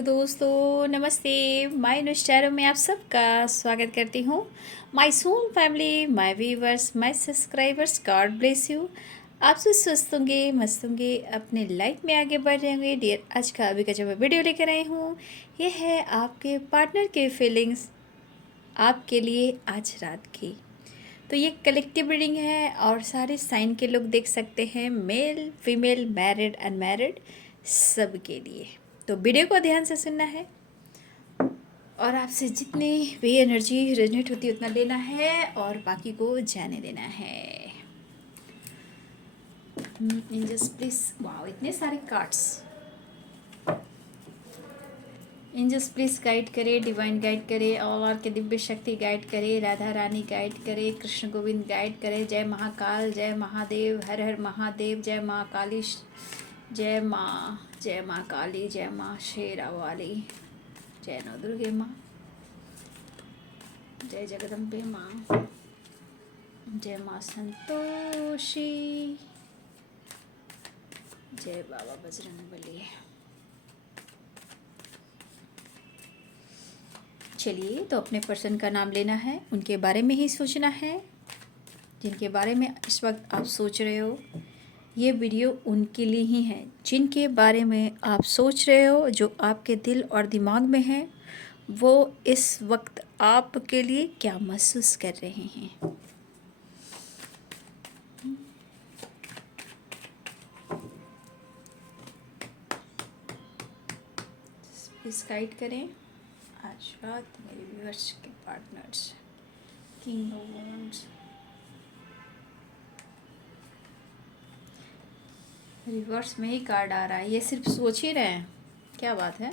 Hello दोस्तों, नमस्ते। My नुस्टारो में आप सबका स्वागत करती हूँ। My soon family, my viewers, my subscribers, God bless you. आप सब स्वस्थ होंगे, मस्त होंगे, अपने लाइफ में आगे बढ़ रहे होंगे। डियर, आज का अभी का जो मैं वीडियो लेकर आई हूँ, ये है आपके पार्टनर के फीलिंग्स आपके लिए आज रात की। तो ये कलेक्टिव रीडिंग है और सारे साइन के लोग देख सकते हैं, मेल फीमेल, मैरिड अनमैरिड, सब के लिए। तो वीडियो को ध्यान से सुनना है और आपसे जितनी भी एनर्जी रेजोनेट होती है उतना लेना है और बाकी को जाने देना है। एंजल्स प्लीज, वाओ इतने सारे कार्ड्स। एंजल्स प्लीज गाइड करे, डिवाइन गाइड करे, और के दिव्य शक्ति गाइड करे, राधा रानी गाइड करे, कृष्ण गोविंद गाइड करे। जय महाकाल, जय महादेव, हर हर महादेव, जय माँ काली, जय माँ काली, जय माँ शेरा वाली, जय नौ दुर्गे माँ, जय जगदम्बे माँ, जय माँ संतोषी, जय बाबा बजरंगबली। चलिए, तो अपने पर्सन का नाम लेना है, उनके बारे में ही सोचना है जिनके बारे में इस वक्त आप सोच रहे हो। ये वीडियो उनके लिए ही है जिनके बारे में आप सोच रहे हो, जो आपके दिल और दिमाग में है, वो इस वक्त आपके लिए क्या महसूस कर रहे हैं। प्लीज गाइड करें आज रात मेरे व्यूअर्स के partners. King of wands, reverse में ही कार्ड आ रहा है। ये सिर्फ सोच ही रहे हैं, क्या बात है।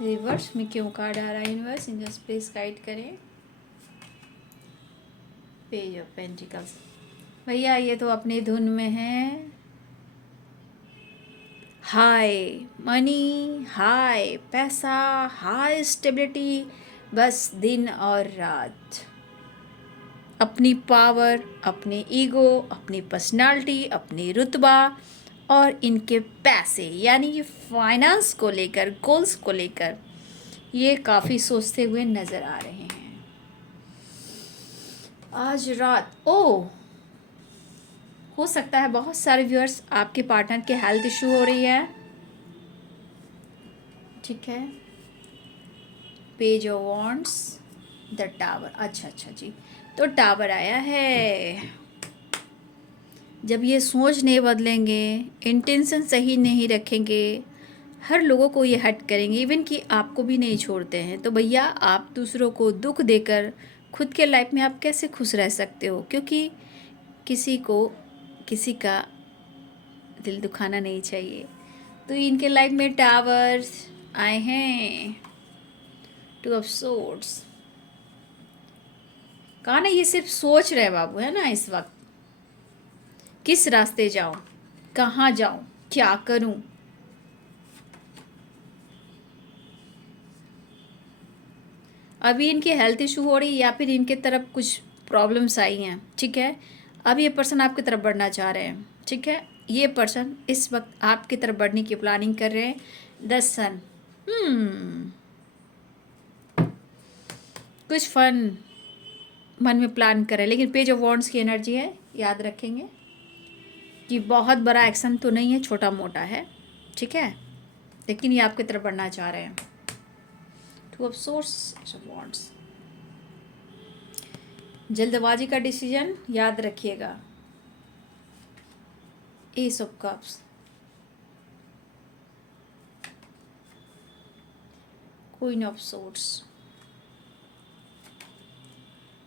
रिवर्स में क्यों कार्ड आ रहा है? यूनिवर्स इंजल्स प्लीज गाइड करें। पेज ऑफ पेंटिकल्स, भैया ये तो अपनी धुन में है। हाय मनी, हाय पैसा, हाय स्टेबिलिटी, बस दिन और रात। अपनी पावर, अपने ईगो, अपनी पर्सनालिटी, अपनी रुतबा और इनके पैसे यानी ये फाइनेंस को लेकर, गोल्स को लेकर ये काफ़ी सोचते हुए नज़र आ रहे हैं आज रात। हो सकता है बहुत सारे व्यूअर्स आपके पार्टनर के हेल्थ इशू हो रही है, ठीक है। Page of wands, the tower, अच्छा जी, तो टावर आया है। जब ये सोच नहीं बदलेंगे, इंटेंशन सही नहीं रखेंगे, हर लोगों को ये हर्ट करेंगे, इवन कि आपको भी नहीं छोड़ते हैं, तो भैया आप दूसरों को दुख देकर खुद के लाइफ में आप कैसे खुश रह सकते हो? क्योंकि किसी को किसी का दिल दुखाना नहीं चाहिए। तो इनके लाइफ में टावर्स आए हैं, टू ऑफ सोर्ड्स। कहा ना, ये सिर्फ सोच रहे बाबू, है ना। इस वक्त किस रास्ते जाऊं, कहाँ जाऊं, क्या करूं। अभी इनके हेल्थ इशू हो रही है या फिर इनके तरफ कुछ प्रॉब्लम्स आई हैं, ठीक है। अब ये पर्सन आपकी तरफ बढ़ना चाह रहे हैं, ठीक है। ये पर्सन इस वक्त आपकी तरफ बढ़ने की प्लानिंग कर रहे हैं। द सन, कुछ फन मन में प्लान कर रहे हैं, लेकिन पेज ऑफ वॉन्ड्स की एनर्जी है, याद रखेंगे कि बहुत बड़ा एक्शन तो नहीं है, छोटा मोटा है, ठीक है। लेकिन ये आपकी तरफ बढ़ना चाह रहे हैं। Two of source of wands, जल्दबाजी का डिसीजन याद रखिएगा। S of cups, queen of swords,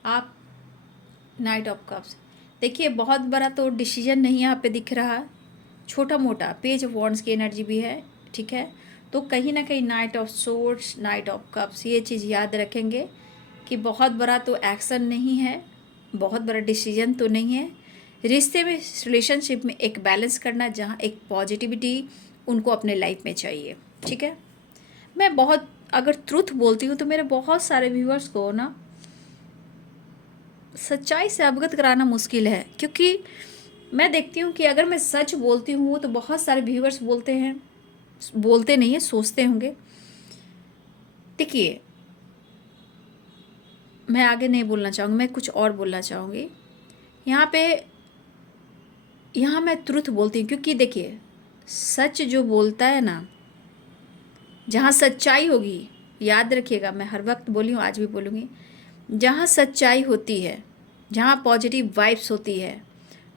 आप नाइट ऑफ कप्स। देखिए बहुत बड़ा तो डिसीजन नहीं यहाँ पे दिख रहा, छोटा मोटा। पेज ऑफ वॉन्ड्स की एनर्जी भी है, ठीक है। तो कहीं ना कहीं night of swords, night of cups, ये चीज़ याद रखेंगे कि बहुत बड़ा तो एक्शन नहीं है, बहुत बड़ा डिसीजन तो नहीं है। रिश्ते में, रिलेशनशिप में एक बैलेंस करना, जहाँ एक पॉजिटिविटी उनको अपने लाइफ में चाहिए, ठीक है। मैं बहुत अगर ट्रूथ बोलती हूँ तो मेरे बहुत सारे व्यूअर्स को ना सच्चाई से अवगत कराना मुश्किल है, क्योंकि मैं देखती हूँ कि अगर मैं सच बोलती हूँ तो बहुत सारे व्यूअर्स बोलते हैं बोलते नहीं है, सोचते होंगे। देखिए, मैं आगे नहीं बोलना चाहूँगी, मैं कुछ और बोलना चाहूँगी। यहाँ मैं ट्रुथ बोलती हूँ, क्योंकि देखिए सच जो बोलता है ना, जहाँ सच्चाई होगी, याद रखिएगा, मैं हर वक्त बोली हूँ, आज भी बोलूँगी, जहाँ सच्चाई होती है, जहाँ पॉजिटिव वाइब्स होती है,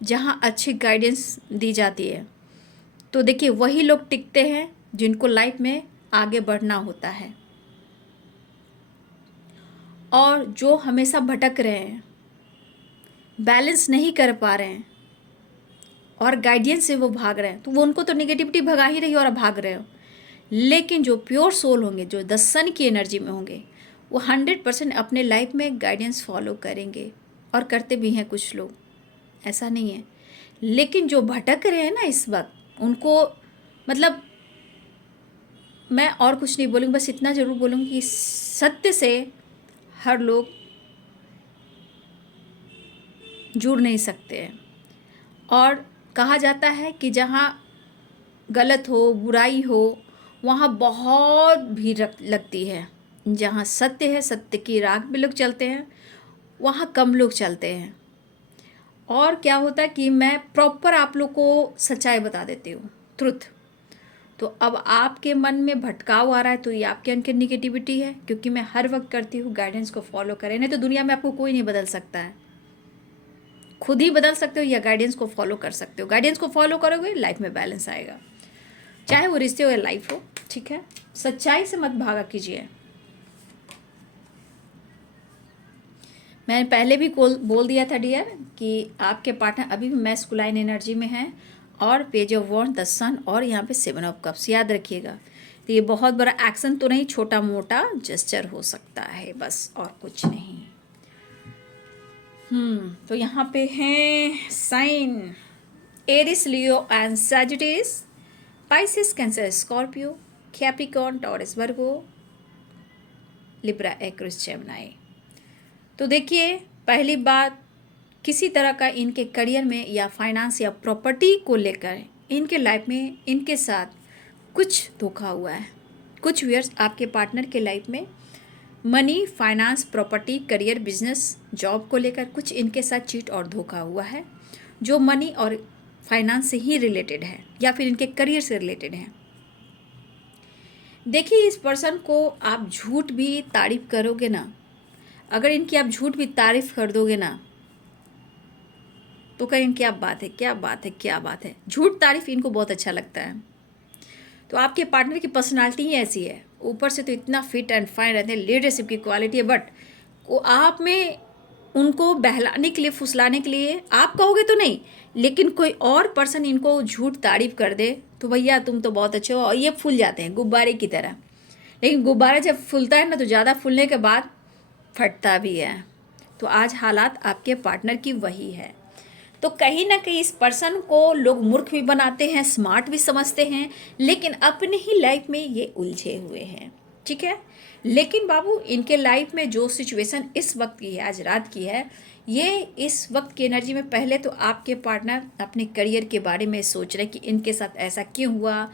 जहाँ अच्छी गाइडेंस दी जाती है, तो देखिए वही लोग टिकते हैं जिनको लाइफ में आगे बढ़ना होता है। और जो हमेशा भटक रहे हैं, बैलेंस नहीं कर पा रहे हैं और गाइडेंस से वो भाग रहे हैं, तो वो उनको तो नेगेटिविटी भगा ही रही हो और भाग रहे हो। लेकिन जो प्योर सोल होंगे, जो द सन की एनर्जी में होंगे, वो 100% अपने लाइफ में गाइडेंस फॉलो करेंगे और करते भी हैं कुछ लोग, ऐसा नहीं है। लेकिन जो भटक रहे हैं ना इस वक्त, उनको मतलब मैं और कुछ नहीं बोलूँगी, बस इतना ज़रूर बोलूँगी कि सत्य से हर लोग जुड़ नहीं सकते हैं। और कहा जाता है कि जहाँ गलत हो, बुराई हो, वहाँ बहुत भीड़ लगती है। जहाँ सत्य है, सत्य की राह पे लोग चलते हैं, वहाँ कम लोग चलते हैं। और क्या होता है कि मैं प्रॉपर आप लोग को सच्चाई बता देती हूँ, ट्रुथ। तो अब आपके मन में भटकाव आ रहा है, तो ये आपके अंदर निगेटिविटी है, क्योंकि मैं हर वक्त करती हूँ गाइडेंस को फॉलो करें, नहीं तो दुनिया में आपको कोई नहीं बदल सकता है। खुद ही बदल सकते हो या गाइडेंस को फॉलो कर सकते हो। गाइडेंस को फॉलो करोगे, लाइफ में बैलेंस आएगा, चाहे वो रिश्ते हो या लाइफ हो। ठीक है, सच्चाई से मत भागा कीजिए। मैंने पहले भी बोल दिया था डियर कि आपके पार्टनर अभी भी मैस्कुलाइन एनर्जी में हैं और पेज ऑफ वॉन्ड, द सन और यहाँ पे 7 ऑफ कप्स, याद रखिएगा। तो ये बहुत बड़ा एक्शन तो नहीं, छोटा मोटा जेस्चर हो सकता है बस, और कुछ नहीं। तो यहाँ पे हैं sign Aries, Leo and Sagittarius, Pisces, Cancer, Scorpio, Capricorn, Taurus, Virgo, Libra, Aquarius, Gemini. तो देखिए, पहली बात, किसी तरह का इनके करियर में या फाइनेंस या प्रॉपर्टी को लेकर इनके लाइफ में इनके साथ कुछ धोखा हुआ है। कुछ व्यूअर्स आपके पार्टनर के लाइफ में money, finance, property, career, business, job को लेकर कुछ इनके साथ चीट और धोखा हुआ है, जो मनी और फाइनेंस से ही रिलेटेड है या फिर इनके करियर से रिलेटेड है। देखिए, इस पर्सन को आप झूठ भी तारीफ करोगे ना, अगर इनकी आप झूठ भी तारीफ कर दोगे ना, तो कहें क्या बात है, क्या बात है, क्या बात है। झूठ तारीफ इनको बहुत अच्छा लगता है। तो आपके पार्टनर की पर्सनालिटी ही ऐसी है, ऊपर से तो इतना फिट एंड फाइन रहते हैं, लीडरशिप की क्वालिटी है, बट वो आप में उनको बहलाने के लिए, फुसलाने के लिए आप कहोगे तो नहीं, लेकिन कोई और पर्सन इनको झूठ तारीफ कर दे तो भैया तुम तो बहुत अच्छे हो, और ये फूल जाते हैं गुब्बारे की तरह। लेकिन गुब्बारा जब फूलता है ना, तो ज़्यादा फूलने के बाद फटता भी है। तो आज हालात आपके पार्टनर की वही है। तो कहीं ना कहीं इस पर्सन को लोग मूर्ख भी बनाते हैं, स्मार्ट भी समझते हैं, लेकिन अपने ही लाइफ में ये उलझे हुए हैं। ठीक है, लेकिन बाबू इनके लाइफ में जो सिचुएशन इस वक्त की है, आज रात की है, ये इस वक्त की एनर्जी में, पहले तो आपके पार्टनर अपने करियर के बारे में सोच रहे हैं कि इनके साथ ऐसा क्यों हुआ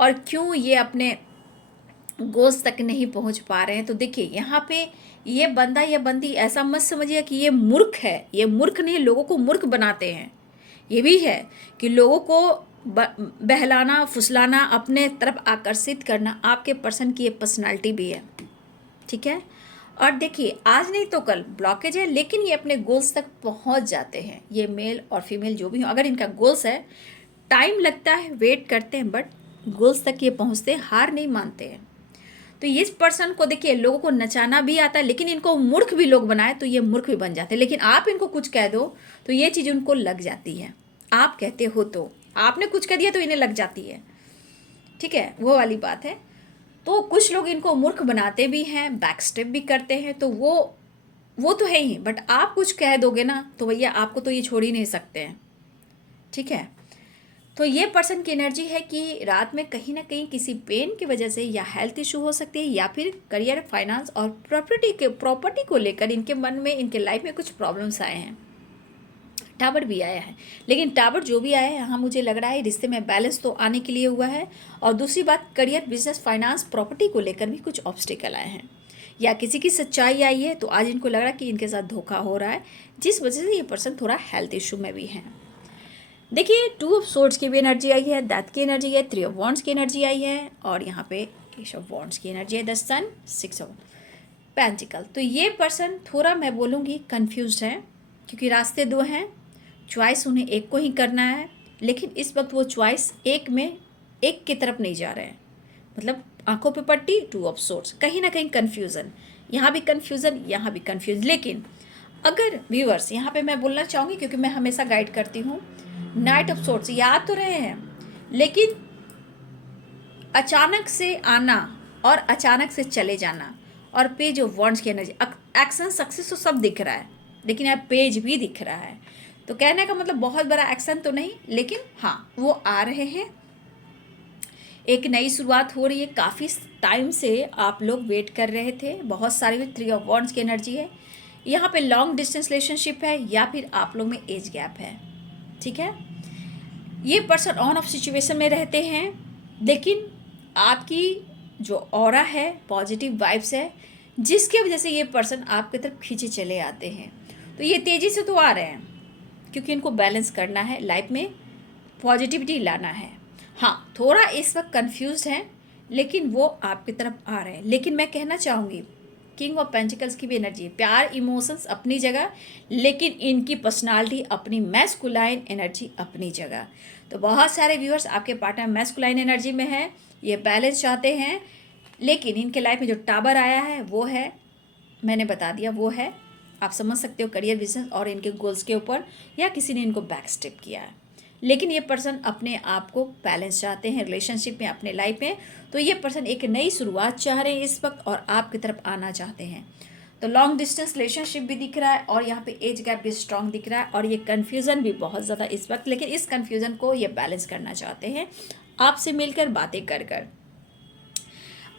और क्यों ये अपने गोल्स तक नहीं पहुंच पा रहे हैं। तो देखिए, यहाँ पे ये बंदा या बंदी ऐसा मत समझिए कि ये मूर्ख है। ये मूर्ख नहीं, लोगों को मूर्ख बनाते हैं। ये भी है कि लोगों को बहलाना, फुसलाना, अपने तरफ आकर्षित करना आपके पर्सन की ये पर्सनालिटी भी है। ठीक है, और देखिए, आज नहीं तो कल ब्लॉकेज है, लेकिन ये अपने गोल्स तक पहुंच जाते हैं। ये मेल और फीमेल जो भी हो, अगर इनका गोल्स है, टाइम लगता है, वेट करते हैं, बट गोल्स तक ये पहुंचते हैं, हार नहीं मानते हैं। तो इस पर्सन को देखिए, लोगों को नचाना भी आता है, लेकिन इनको मूर्ख भी लोग बनाए तो ये मूर्ख भी बन जाते हैं। लेकिन आप इनको कुछ कह दो तो ये चीज़ उनको लग जाती है। आप कहते हो तो आपने कुछ कह दिया तो इन्हें लग जाती है। ठीक है, वो वाली बात है। तो कुछ लोग इनको मूर्ख बनाते भी हैं, बैक स्टेप भी करते हैं, तो वो तो है ही। बट आप कुछ कह दोगे ना, तो भैया आपको तो ये छोड़ ही नहीं सकते हैं। ठीक है, तो ये पर्सन की एनर्जी है कि रात में कहीं ना कहीं किसी पेन की वजह से या हेल्थ इशू हो सकती है, या फिर करियर, फाइनेंस और प्रॉपर्टी को लेकर इनके मन में, इनके लाइफ में कुछ प्रॉब्लम्स आए हैं। टावर भी आया है, लेकिन टावर जो भी आया है यहाँ मुझे लग रहा है रिश्ते में बैलेंस तो आने के लिए हुआ है। और दूसरी बात, करियर, बिजनेस, फाइनेंस, प्रॉपर्टी को लेकर भी कुछ ऑब्स्टिकल आए हैं या किसी की सच्चाई आई है, तो आज इनको लग रहा है कि इनके साथ धोखा हो रहा है, जिस वजह से ये पर्सन थोड़ा हेल्थ इशू में भी है। देखिए, 2 ऑफ सोर्ड्स की भी एनर्जी आई है, डेथ की एनर्जी है, 3 ऑफ वॉन्ड्स की एनर्जी आई है, और यहाँ पे एस ऑफ वॉन्ड्स की एनर्जी है, द सन, 6 ऑफ पेंटिकल। तो ये पर्सन थोड़ा, मैं बोलूँगी, कंफ्यूज्ड है, क्योंकि रास्ते 2 हैं, चॉइस उन्हें एक को ही करना है, लेकिन इस वक्त वो चॉइस एक की तरफ नहीं जा रहे हैं। मतलब आंखों पे पट्टी, 2 ऑफ सोर्ड्स, कहीं ना कहीं कन्फ्यूज़न, यहाँ भी कन्फ्यूज़न, यहाँ भी कन्फ्यूज। लेकिन अगर व्यूअर्स, यहाँ पे मैं बोलना चाहूँगी, क्योंकि मैं हमेशा गाइड करती हूँ, नाइट ऑफ सोर्ड्स याद तो रहे हैं, लेकिन अचानक से आना और अचानक से चले जाना, और पेज ऑफ वॉन्ड्स की एनर्जी, एक्शन, सक्सेस तो सब दिख रहा है, लेकिन यहाँ पेज भी दिख रहा है। तो कहने का मतलब बहुत बड़ा एक्शन तो नहीं, लेकिन हाँ वो आ रहे हैं, एक नई शुरुआत हो रही है। काफ़ी टाइम से आप लोग वेट कर रहे थे, बहुत सारी 3 ऑफ वॉन्ड्स की एनर्जी है। यहाँ पे लॉन्ग डिस्टेंस रिलेशनशिप है, या फिर आप लोग में एज गैप है, ठीक है। ये पर्सन ऑन ऑफ सिचुएशन में रहते हैं, लेकिन आपकी जो ऑरा है, पॉजिटिव वाइब्स है, जिसकी वजह से ये पर्सन आपकी तरफ खींचे चले आते हैं। तो ये तेज़ी से तो आ रहे हैं, क्योंकि इनको बैलेंस करना है, लाइफ में पॉजिटिविटी लाना है। हाँ, थोड़ा इस वक्त कंफ्यूज हैं, लेकिन वो आपकी तरफ आ रहे हैं। लेकिन मैं कहना चाहूँगी, किंग ऑफ पेंटिकल्स की भी एनर्जी है, प्यार, इमोशंस अपनी जगह, लेकिन इनकी पर्सनालिटी अपनी, मैस्कुलाइन एनर्जी अपनी जगह। तो बहुत सारे व्यूअर्स आपके पार्टनर मैस्कुलाइन एनर्जी में है, ये बैलेंस चाहते हैं, लेकिन इनके लाइफ में जो टावर आया है वो है, मैंने बता दिया वो है, आप समझ सकते हो, करियर, बिजनेस और इनके गोल्स के ऊपर, या किसी ने इनको बैक स्टेप किया है। लेकिन ये पर्सन अपने आप को बैलेंस चाहते हैं रिलेशनशिप में, अपने लाइफ में। तो ये पर्सन एक नई शुरुआत चाह रहे हैं इस वक्त, और आपकी तरफ आना चाहते हैं। तो लॉन्ग डिस्टेंस रिलेशनशिप भी दिख रहा है, और यहाँ पे एज गैप भी स्ट्रांग दिख रहा है, और ये कन्फ्यूज़न भी बहुत ज़्यादा इस वक्त, लेकिन इस कन्फ्यूज़न को ये बैलेंस करना चाहते हैं, आपसे मिलकर, बातें कर कर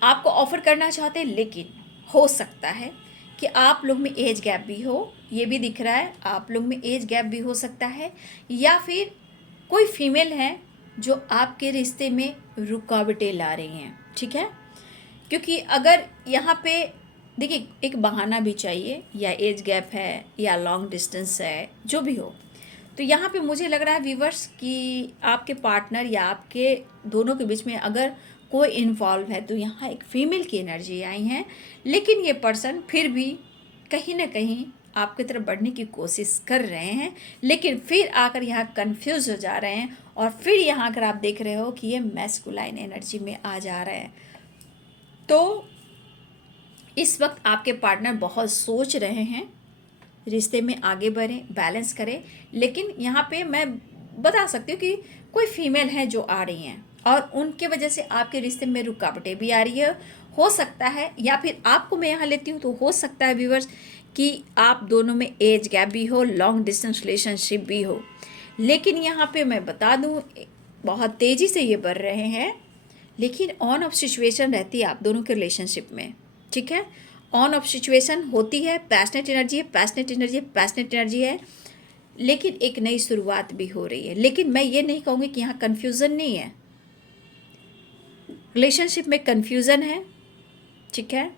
आपको ऑफर करना चाहते हैं। लेकिन हो सकता है कि आप लोग में एज गैप भी हो, ये भी दिख रहा है, आप लोग में एज गैप भी हो सकता है, या फिर कोई फीमेल है जो आपके रिश्ते में रुकावटें ला रही हैं, ठीक है। क्योंकि अगर यहाँ पे देखिए, एक बहाना भी चाहिए, या एज गैप है, या लॉन्ग डिस्टेंस है, जो भी हो। तो यहाँ पे मुझे लग रहा है व्यूवर्स कि आपके पार्टनर या आपके दोनों के बीच में अगर कोई इन्वॉल्व है, तो यहाँ एक फीमेल की एनर्जी आई है, लेकिन ये पर्सन फिर भी कहीं ना कहीं आपकी तरफ बढ़ने की कोशिश कर रहे हैं, लेकिन फिर आकर यहाँ कंफ्यूज हो जा रहे हैं, और फिर यहाँ अगर आप देख रहे हो कि ये मैस्कुलाइन एनर्जी में आ जा रहे हैं। तो इस वक्त आपके पार्टनर बहुत सोच रहे हैं, रिश्ते में आगे बढ़ें, बैलेंस करें। लेकिन यहाँ पे मैं बता सकती हूँ कि कोई फीमेल है जो आ रही हैं, और उनके वजह से आपके रिश्ते में रुकावटें भी आ रही है, हो सकता है। या फिर आपको मैं यहाँ लेती हूँ, तो हो सकता है व्यूअर्स कि आप दोनों में एज गैप भी हो, लॉन्ग डिस्टेंस रिलेशनशिप भी हो। लेकिन यहाँ पे मैं बता दूँ, बहुत तेज़ी से ये बढ़ रहे हैं, लेकिन ऑन ऑफ सिचुएशन रहती है आप दोनों के रिलेशनशिप में, ठीक है। ऑन ऑफ सिचुएशन होती है, पैशनेट एनर्जी है, पैशनेट एनर्जी है, पैशनेट एनर्जी है, लेकिन एक नई शुरुआत भी हो रही है। लेकिन मैं ये नहीं कहूँगी कि यहाँ कन्फ्यूज़न नहीं है, रिलेशनशिप में कन्फ्यूज़न है, ठीक है।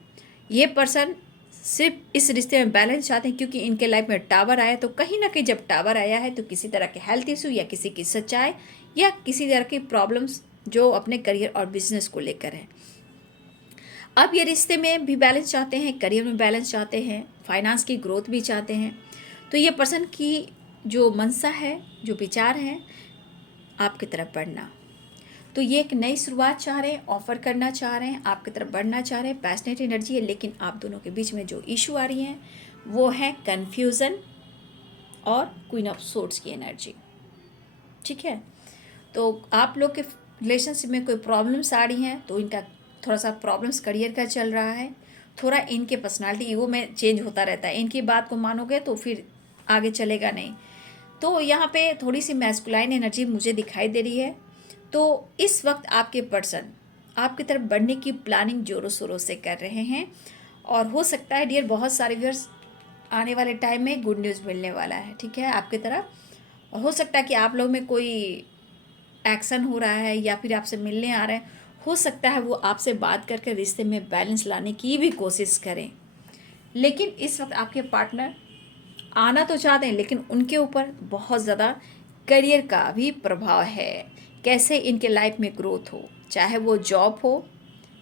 ये पर्सन सिर्फ इस रिश्ते में बैलेंस चाहते हैं, क्योंकि इनके लाइफ में टावर आया, तो कहीं ना कहीं जब टावर आया है, तो किसी तरह के हेल्थ इशू, या किसी की सच्चाई, या किसी तरह की प्रॉब्लम्स जो अपने करियर और बिजनेस को लेकर है। अब ये रिश्ते में भी बैलेंस चाहते हैं, करियर में बैलेंस चाहते हैं, फाइनेंस की ग्रोथ भी चाहते हैं। तो ये पर्सन की जो मनसा है, जो विचार है, आपकी तरफ बढ़ना। तो ये एक नई शुरुआत चाह रहे हैं, ऑफर करना चाह रहे हैं, आपकी तरफ बढ़ना चाह रहे हैं, पैशनेट एनर्जी है। लेकिन आप दोनों के बीच में जो इशू आ रही हैं वो है कन्फ्यूज़न और क्वीन ऑफ सोर्ड्स की एनर्जी, ठीक है। तो आप लोग के रिलेशनशिप में कोई प्रॉब्लम्स आ रही हैं, तो इनका थोड़ा सा प्रॉब्लम्स करियर का चल रहा है, थोड़ा इनके पर्सनालिटी ईगो में चेंज होता रहता है। इनकी बात को मानोगे तो फिर आगे चलेगा नहीं। तो यहाँ पे थोड़ी सी मैस्कुलाइन एनर्जी मुझे दिखाई दे रही है। तो इस वक्त आपके पर्सन आपकी तरफ बढ़ने की प्लानिंग ज़ोरों शोरों से कर रहे हैं, और हो सकता है डियर बहुत सारे व्यूअर्स आने वाले टाइम में गुड न्यूज़ मिलने वाला है, ठीक है, आपकी तरफ। हो सकता है कि आप लोग में कोई एक्शन हो रहा है या फिर आपसे मिलने आ रहे हैं, हो सकता है वो आपसे बात करके रिश्ते में बैलेंस लाने की भी कोशिश करें। लेकिन इस वक्त आपके पार्टनर आना तो चाहते हैं, लेकिन उनके ऊपर बहुत ज़्यादा करियर का भी प्रभाव है। कैसे इनके लाइफ में ग्रोथ हो, चाहे वो जॉब हो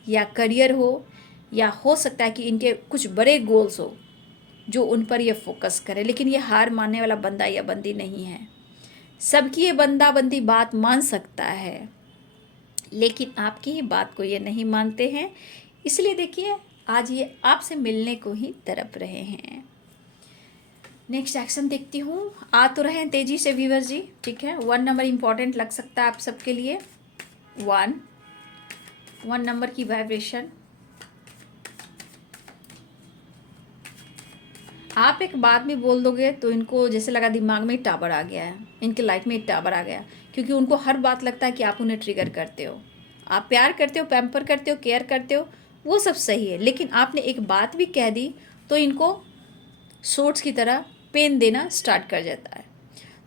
या करियर हो, या हो सकता है कि इनके कुछ बड़े गोल्स हो जो उन पर ये फोकस करे। लेकिन ये हार मानने वाला बंदा या बंदी नहीं है। सबकी ये बंदा बंदी बात मान सकता है, लेकिन आपकी ही बात को ये नहीं मानते हैं। इसलिए देखिए, आज ये आपसे मिलने को ही तड़प रहे हैं। नेक्स्ट एक्शन देखती हूँ। आ तो रहे हैं तेजी से व्यूअर जी, ठीक है। 1 नंबर इंपॉर्टेंट लग सकता है आप सबके लिए। 1 नंबर की वाइब्रेशन। आप एक बात भी बोल दोगे तो इनको जैसे लगा दिमाग में टावर आ गया है, इनके लाइफ में टावर आ गया, क्योंकि उनको हर बात लगता है कि आप उन्हें ट्रिगर करते हो। आप प्यार करते हो, पैम्पर करते हो, केयर करते हो, वो सब सही है, लेकिन आपने एक बात भी कह दी तो इनको सोर्ट्स की तरह पेन देना स्टार्ट कर जाता है।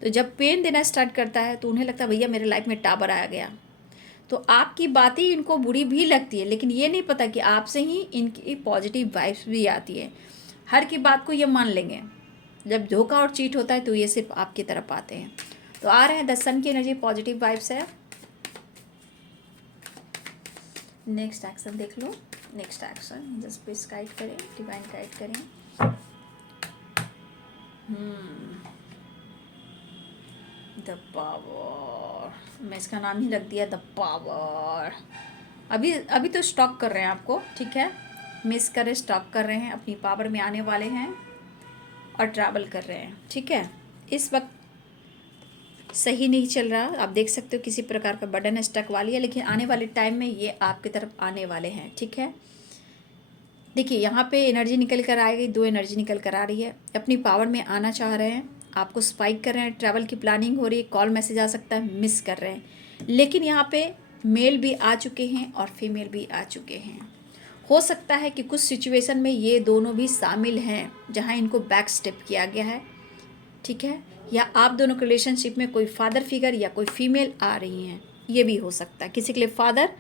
तो जब पेन देना स्टार्ट करता है तो उन्हें लगता है भैया मेरे लाइफ में टावर आ गया। तो आपकी बातें इनको बुरी भी लगती है, लेकिन ये नहीं पता कि आपसे ही इनकी पॉजिटिव वाइब्स भी आती है। हर की बात को ये मान लेंगे। जब धोखा और चीट होता है तो ये सिर्फ आपकी तरफ आते हैं। तो आ रहे हैं 10 सन की एनर्जी, पॉजिटिव वाइब्स है। नेक्स्ट एक्शन देख लो। Next action just please guide करें, डिवाइन गाइड करें। द पावर, मैं इसका नाम ही रख दिया द पावर। अभी अभी तो स्टॉक कर रहे हैं आपको, ठीक है। मिस करें, स्टॉक कर रहे हैं, अपनी पावर में आने वाले हैं और ट्रैवल कर रहे हैं, ठीक है। इस वक्त सही नहीं चल रहा, आप देख सकते हो किसी प्रकार का बटन स्टक वाली है, लेकिन आने वाले टाइम में ये आपकी तरफ आने वाले हैं, ठीक है। देखिए यहाँ पे एनर्जी निकल कर आएगी, 2 एनर्जी निकल कर आ रही है। अपनी पावर में आना चाह रहे हैं, आपको स्पाइक कर रहे हैं, ट्रैवल की प्लानिंग हो रही है, कॉल मैसेज आ सकता है, मिस कर रहे हैं। लेकिन यहाँ पे मेल भी आ चुके हैं और फीमेल भी आ चुके हैं। हो सकता है कि कुछ सिचुएशन में ये दोनों भी शामिल हैं जहाँ इनको बैक स्टेप किया गया है, ठीक है। या आप दोनों के रिलेशनशिप में कोई फादर फिगर या कोई फीमेल आ रही हैं, ये भी हो सकता है। किसी के लिए फादर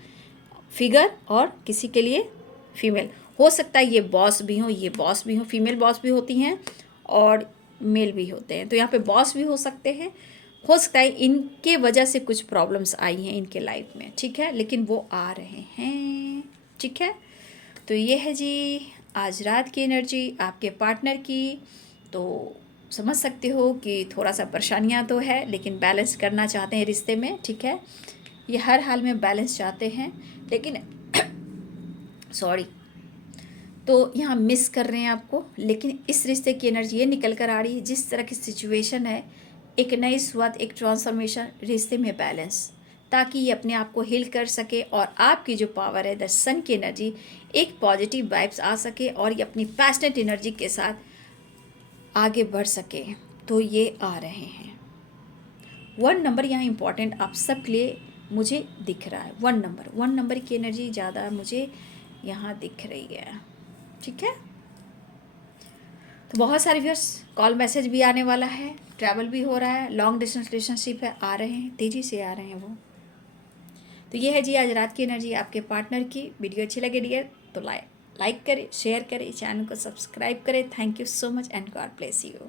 फिगर और किसी के लिए फीमेल। हो सकता है ये बॉस भी हो, ये बॉस भी हो, फीमेल बॉस भी होती हैं और मेल भी होते हैं। तो यहाँ पे बॉस भी हो सकते हैं। हो सकता है इनके वजह से कुछ प्रॉब्लम्स आई हैं इनके लाइफ में, ठीक है, लेकिन वो आ रहे हैं, ठीक है। तो ये है जी आज रात की एनर्जी आपके पार्टनर की। तो समझ सकते हो कि थोड़ा सा परेशानियाँ तो है, लेकिन बैलेंस करना चाहते हैं रिश्ते में, ठीक है। ये हर हाल में बैलेंस चाहते हैं, लेकिन सॉरी, तो यहाँ मिस कर रहे हैं आपको। लेकिन इस रिश्ते की एनर्जी ये निकल कर आ रही है, जिस तरह की सिचुएशन है, एक नई शुरुआत, एक ट्रांसफॉर्मेशन, रिश्ते में बैलेंस, ताकि ये अपने आप को हील कर सके और आपकी जो पावर है द सन की एनर्जी, एक पॉजिटिव वाइब्स आ सके और ये अपनी पैशनेट एनर्जी के साथ आगे बढ़ सके। तो ये आ रहे हैं। 1 नंबर यहाँ इम्पॉर्टेंट आप सब के लिए मुझे दिख रहा है। 1 नंबर की एनर्जी ज़्यादा मुझे यहाँ दिख रही है, ठीक है। तो बहुत सारे व्यूअर्स कॉल मैसेज भी आने वाला है, ट्रैवल भी हो रहा है, लॉन्ग डिस्टेंस रिलेशनशिप है, आ रहे हैं, तेज़ी से आ रहे हैं वो। तो ये है जी आज रात की एनर्जी आपके पार्टनर की। वीडियो अच्छी लगे डियर तो लाइक करें, शेयर करें, चैनल को सब्सक्राइब करें। Thank you so much and God bless you.